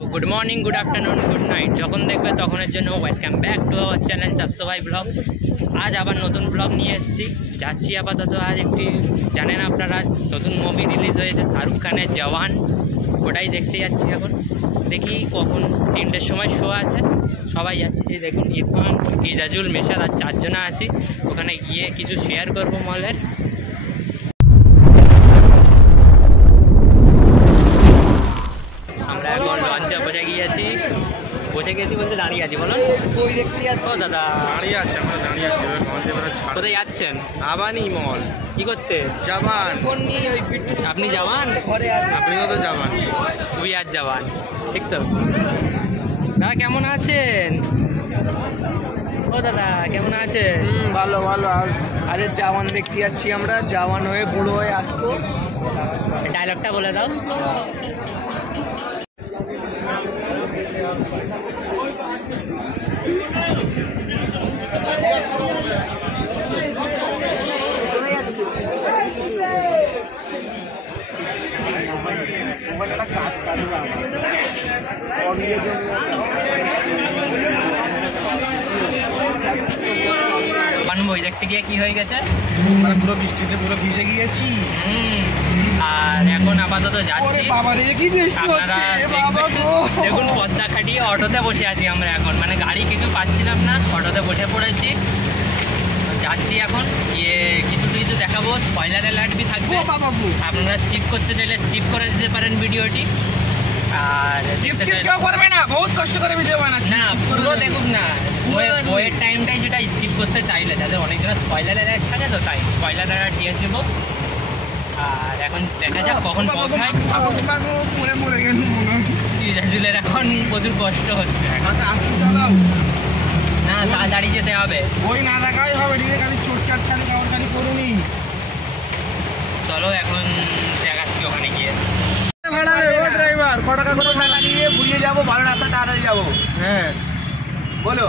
Good morning good afternoon good night যখন দেখবে তখনের জন্য welcome back to our channel 400 ভাই ব্লগ। আজ আবার নতুন ব্লগ নিয়ে এসেছি। যাচ্ছি আপাতত আজ একটি জানেন আপনারা নতুন মুভি রিলিজ হয়েছে শাহরুখ খানের জওয়ান, ওটাই দেখতে যাচ্ছি। এখন দেখি কখন 3টের সময় শো আছে, সবাই যাচ্ছি। দেখুন ইরফান, ইজাজুল, মেশাদ আর 4 জন আছি। ওখানে গিয়ে কিছু শেয়ার করবো মলের। আমরা এখন লঞ্চে বসে গেছি বলতে দাঁড়িয়ে আছি। বলুন বই দেখতে যাচ্ছি। ও দাদা দাঁড়িয়ে আছে, আমরা দাঁড়িয়ে আছি। এবার লঞ্চে এবার কোথায় যাচ্ছেন? আবানি মল। কি করতে? জাপান। আপনি জওয়ান? ঘরে আছে। আপনিও তো জাপান। তুই আর জওয়ান, ঠিক তো? দাদা কেমন আছেন? ও দাদা কেমন আছেন? ভালো ভালো। আজ জাপান দেখতে যাচ্ছি আমরা। জাপান হয়ে বুড়ো হয়ে আসবো। ডায়লগটা বলে দাও। বই দেখতে গিয়ে কি হয়ে গেছে? মানে পুরো বৃষ্টিতে পুরো ভিজে গিয়েছি। আর এখন আপাতত যাচ্ছি। আপনারা দেখুন পদ্মা খাটিয়ে অটোতে বসে আছি আমরা এখন, মানে গাড়ি কিছু পাচ্ছিলাম না, অটোতে বসে পড়েছি। যাচ্ছি এখন, গিয়ে কিছু দেখাবো। স্পয়লার অ্যালার্ট বি থাকবে, আপনারা স্কিপ করতে চাইলে স্কিপ করে দিতে পারেন ভিডিওটি। আর করবে না, বহুত কষ্ট করে ভিডিও বানাচ্ছি। না পুরো দেখুন না, বইয়ের টাইমটাই যেটা স্কিপ করতে চাইলে, যাদের অনেকজনের স্পয়লার অ্যালার্ট থাকে তো তাই স্পয়লার অ্যালার্ট দিয়ে দেবো। আর এখন দেখা যাক কখন পৌঁছায়। ইজাজুলের এখন প্রচুর কষ্ট হচ্ছে। না তাড়াতাড়ি যেতে হবে, বই না দেখাই হবে। চোটচাটখানি করুনি। চলো এখন দেখাচ্ছি ওখানে গিয়ে। ড্রাইভার ক টাকা করে টাকা নিয়ে ঘুরিয়ে যাবো, ভালো রাস্তা তাড়াতাড়ি যাবো। হ্যাঁ বলো,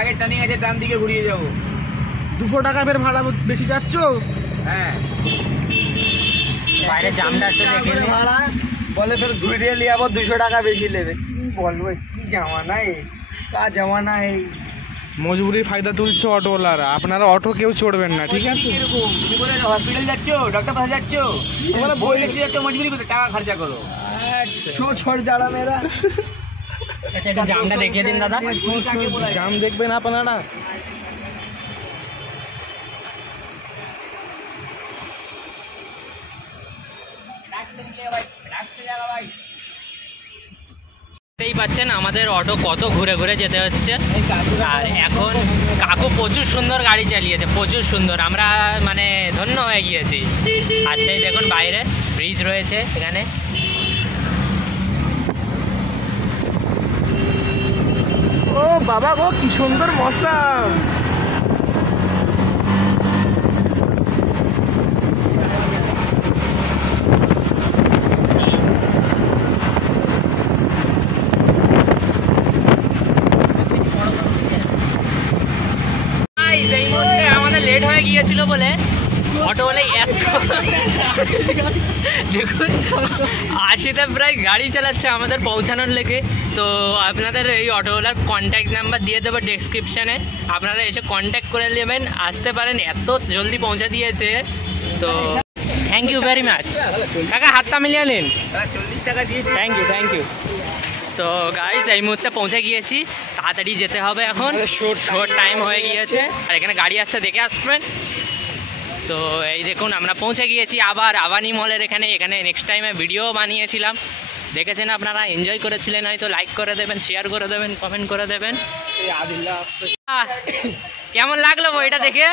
আগের টার্নিং আছে, ডান দিকে ঘুরিয়ে যাবো। 200 টাকা ফের ভাড়া বেশি যাচ্ছ? হ্যাঁ, বাইরে জামটা একটু দেখে নে। ভাড়া বলে ফের ঘুরিয়ে নিয়ে যাবো, 200 টাকা বেশি নেবে। কি বলবো, কি জামানা কা জামানা। মজবুরির ফায়দা তুলছে অটোওয়ালারা। আপনারা অটো কেউ চড়বেন না, ঠিক আছে? তুমি বলে হসপিটাল যাচ্ছ, ডক্টর পাশে যাচ্ছ, বলে বই লিখতে যাচ্ছ, মজবুরি করতে টাকা খরচা করো। শো ছড় যারা মেরা। একটু জামটা দেখিয়ে দিন দাদা। জাম দেখবেন আপনারা। দেখতেই পাচ্ছেন আমাদের অটো কত ঘুরে ঘুরে যেতে হচ্ছে। আর এখন কাকু প্রচুর সুন্দর গাড়ি চালিয়েছে, প্রচুর সুন্দর। আমরা মানে ধন্য হয়ে গিয়েছি। আর সেই দেখুন বাইরে ব্রিজ রয়েছে এখানে। ও বাবা গো, কি সুন্দর মৌসুম। এই মুহূর্তে আমাদের লেট হয়ে গিয়েছিল বলে অটোওয়ালা এত দেখুন 80তে প্রায় গাড়ি চালাচ্ছে আমাদের পৌঁছানোর লেগে। তো আপনাদের এই অটোওয়ালার কন্ট্যাক্ট নাম্বার দিয়ে দেবো ডেসক্রিপশানে, আপনারা এসে কন্ট্যাক্ট করে নেবেন, আসতে পারেন। এত জলদি পৌঁছে দিয়েছে, তো থ্যাংক ইউ ভেরি মাচ। কাকা হাতটা মিলিয়ে নিন। 40 টাকা দিয়েছি। Thank you. তো গাইজ এই মুহূর্তে পৌঁছে গিয়েছি, তাড়াতাড়ি যেতে হবে এখন, শোর টাইম হয়ে গিয়েছে। আর এখানে গাড়ি আসছে, দেখে আসবেন। তো এই দেখুন আমরা পৌঁছে গিয়েছি আবার আবানি মলের এখানে। নেক্সট টাইমে ভিডিও বানিয়েছিলাম, দেখেছেন আপনারা, এনজয় করেছিলেন হয়তো। লাইক করে দেবেন, শেয়ার করে দেবেন, কমেন্ট করে দেবেন। কেমন লাগলো বইটা দেখে?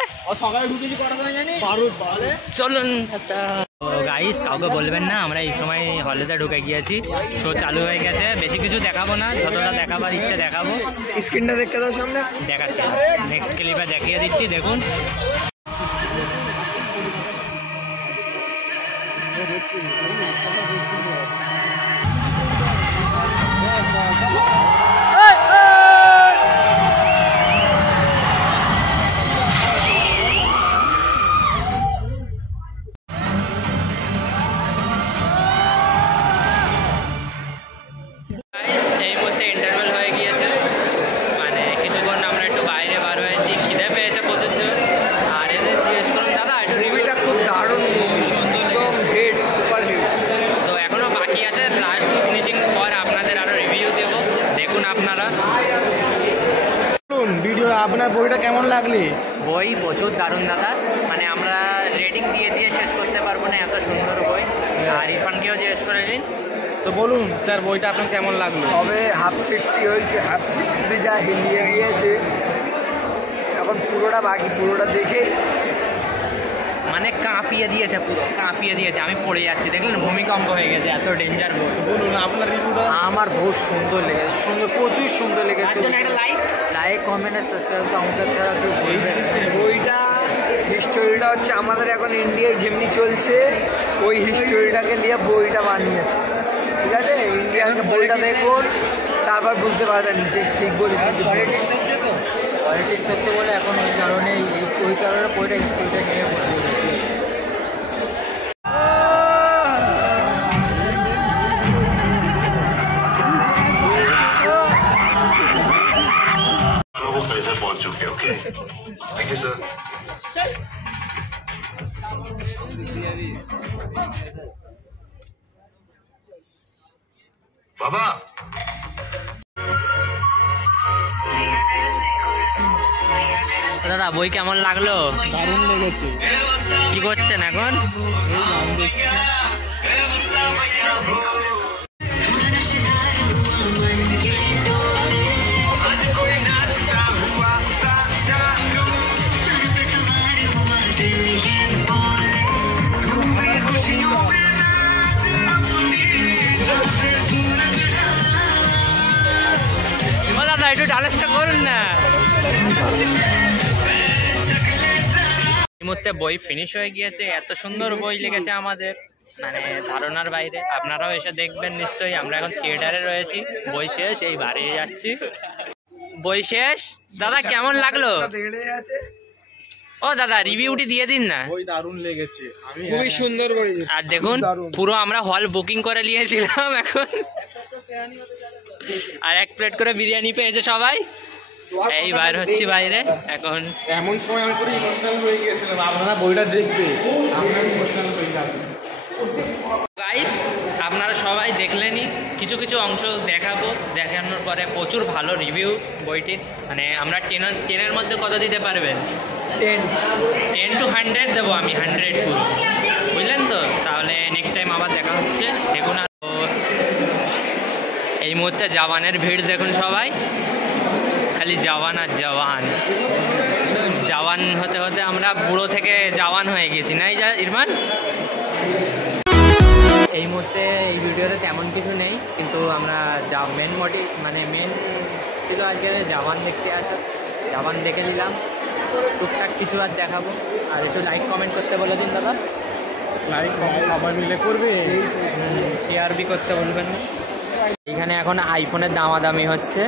চলুন। তো গাইস কাউকে বলবেন না, আমরা এই সময় হলেতে ঢুকে গিয়েছি। শো চালু হয়ে গেছে। বেশি কিছু দেখাবো না, যতটা দেখাবার ইচ্ছে দেখাবো। স্ক্রিনটা দেখতে দাও সামনে। দেখাচ্ছি, নেক্সট ক্লিপে দেখিয়ে দিচ্ছি। দেখুন আপনার বইটা কেমন লাগলি? বই প্রচুর দারুণ দাদা, মানে আমরা রেটিং দিয়ে দিয়ে শেষ করতে পারবো না, এত সুন্দর বই। আর ইরফানকেও জিজ্ঞেস করে নিন। তো বলুন স্যার বইটা আপনার কেমন লাগলো? তবে হাফ সিটটি হয়েছে, হাফ সিটটি যা হিলিয়ে গিয়েছে, এখন পুরোটা বাকি, পুরোটা দেখে মানে কাঁপিয়ে দিয়েছে, পুরো কাঁপিয়ে দিয়েছে। আমি পড়ে যাচ্ছি, দেখলেন ভূমিকম্প হয়ে গেছে, এত ডেঞ্জার বই। বলুন আপনার রিভিউটা। আমার বহুত সুন্দর লেগেছে, সুন্দর, প্রচুর সুন্দর লেগেছে। তার জন্য একটা লাইক কমেন্ট আর সাবস্ক্রাইব কাউন্টার ছাড়া কেউ বলবে না। বইটা হিস্টোরিটা হচ্ছে আমাদের এখন ইন্ডিয়ায় যেমনি চলছে ওই হিস্টোরিটাকে নিয়ে বইটা বানিয়েছে, ঠিক আছে? ইন্ডিয়ান বইটা দেখুন, তারপর বুঝতে পারবেন যে ঠিক বলেছি। পলিটিক্স হচ্ছে তো, পলিটিক্স হচ্ছে বলে এখন ওই কারণে ওই কারণে বইটা হিস্টোরিটা নিয়ে বলেছে। पैसे पहुंच चुके ओके थैंक यू सर बाबा দাদা বই কেমন লাগলো? দারুণ লেগেছে। কি করছেন এখন? ও দাদা একটু ডালেসটা করুন না। এই মুহূর্তে বই ফিনিশ হয়ে গিয়েছে, এত সুন্দর বই লেগেছে আমাদের, মানে ধারণার বাইরে। আপনারাও এসে দেখবেন নিশ্চয়ই। আমরা এখন থিয়েটারে রয়েছি, বই শেষ, এই বাড়ি যাচ্ছি। বই শেষ। দাদা কেমন লাগলো? ও দাদা রিভিউটি দিয়ে দিন না। বই দারুণ লেগেছে, খুবই সুন্দর বই। আর দেখুন পুরো আমরা হল বুকিং করে নিয়েছিলাম এখন, আর 1 প্লেট করে বিরিয়ানি পেয়েছে সবাই। এই বাইরে হচ্ছি বাইরে এখন। এমন সময় আমি পুরো ইমোশনাল হয়ে গিয়েছিলাম, আপনারা বইটা দেখবে আপনারা ইমোশনাল হয়ে যাবেন। গাইস আপনারা সবাই দেখলেনই, কিছু কিছু অংশ দেখাবো, দেখানোর পরে প্রচুর ভালো রিভিউ বইটির। মানে আমরা 10-এর মধ্যে কত দিতে পারবেন? 10 to 100 দেবো আমি, 100 পুরো, বুঝলেন তো? তাহলে নেক্সট টাইম আবার দেখা হচ্ছে, দেখুন। আর এই মুহূর্তে জওয়ানের ভিড় দেখুন, সবাই খালি জওয়ান আর জওয়ান। জওয়ান হতে হতে আমরা বুড়ো থেকে জওয়ান হয়ে গেছি, না ইরফান? এই মুহূর্তে এই ভিডিওতে তেমন কিছু নেই, কিন্তু আমরা মেন মোটিভ, মানে মেন ছিল আজকে জওয়ান দেখতে আসা। জওয়ান দেখে নিলাম, টুকটাক কিছু আর দেখাবো। আর একটু লাইক কমেন্ট করতে বলে দিন দাদা। লাইক সবাই মিলে করবে, শেয়ার বি করতে বলবেন না। এইখানে এখন আইফোনের দামাদামি হচ্ছে।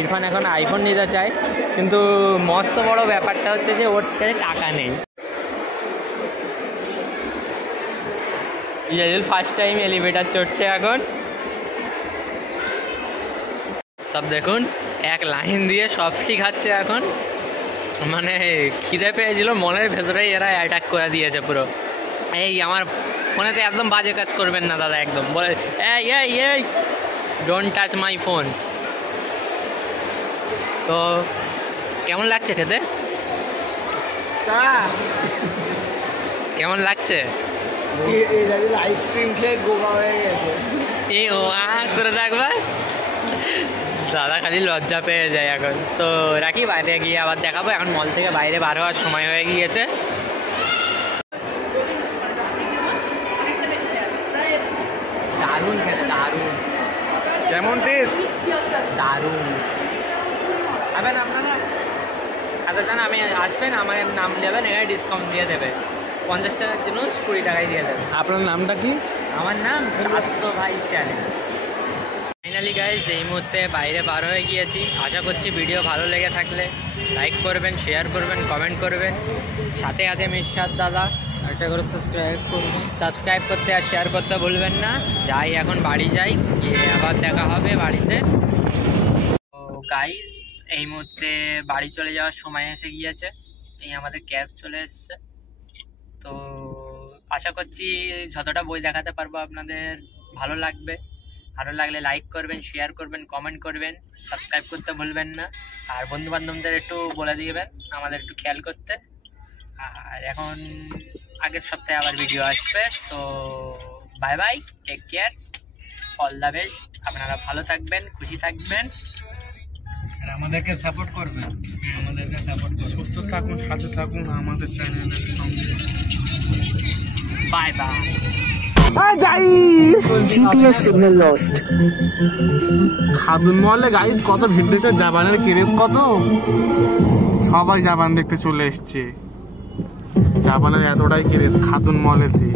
ইরফান এখন আইফোন নিতে চায়, কিন্তু মস্ত বড় ব্যাপারটা হচ্ছে যে ওর কাছে টাকা নেই। ইয়াজুল ফার্স্ট টাইম এলিভেটার চড়ছে এখন। সব দেখুন এক লাইন দিয়ে সবটি খাচ্ছে এখন, মানে খিদে পেয়েছিল মনের ভেতরেই এরা অ্যাটাক করে দিয়েছে পুরো। এই আমার ফোনেতে একদম বাজে কাজ করবেন না দাদা, একদম বলে এই এই এই ডোন্ট টাচ মাই ফোন। তো কেমন লাগছে খেতে? কেমন লাগছে? আইসক্রিম খেয়ে গোগা হয়ে গেছে। এ ও করে থাকবে দাদা, খালি লজ্জা পেয়ে যায় এখন। তো রাখি, বাইরে গিয়ে আবার দেখাবো। এখন মল থেকে বাইরে বার হওয়ার সময় হয়ে গিয়েছে। দারুণ খেতে, দারুণ। কেমন টেস্ট? দারুণ। খাবেন আপনারা? খাতে চান আমি আসবেন, আমার নাম নেবেন, এখানে ডিসকাউন্ট দিয়ে দেবে। 50 টাকার জিনিস 20 টাকায় দিয়ে দেবে। আপনার নামটা কি? আমার নাম চারশো ভাই চ্যানেল। ফাইনালি গাইজ এই মুহূর্তে বাইরে বার হয়ে গিয়েছি। আশা করছি ভিডিও ভালো লেগে থাকলে লাইক করবেন, শেয়ার করবেন, কমেন্ট করবেন। সাথে আছে মিরশাদ দাদা, একটা করে সাবস্ক্রাইব করতে আর শেয়ার করতে ভুলবেন না। যাই এখন বাড়ি যাই, গিয়ে আবার দেখা হবে বাড়িতে। তো গাইজ এই মুহূর্তে বাড়ি চলে যাওয়ার সময় এসে গিয়েছে। এই আমাদের ক্যাব চলে এসছে। তো আশা করছি যতটা বই দেখাতে পারবো আপনাদের ভালো লাগবে। ভালো লাগলে লাইক করবেন, শেয়ার করবেন, কমেন্ট করবেন, সাবস্ক্রাইব করতে ভুলবেন না। আর বন্ধুবান্ধবদের একটু বলে দিবেন আমাদের একটু খেয়াল করতে। আর এখন আগের সপ্তাহে আবার ভিডিও আসবে, তো bye bye, take care, all the best. আপনারা ভালো থাকবেন, খুশি থাকবেন, আর আমাদেরকে সাপোর্ট করবেন, আমাদেরকে সাপোর্ট করবেন। সুস্থ থাকুন, সাথে থাকুন আমাদের চ্যানেলের সঙ্গে। Bye bye. GPS signal lost. খাদুন মহলে গাইস কত ভিড় দিতে, জাপানের ক্রেজ কত, সবাই জাপান দেখতে চলে এসছে। জাপানের এতটাই ক্রেজ খাদুন মহলেতে।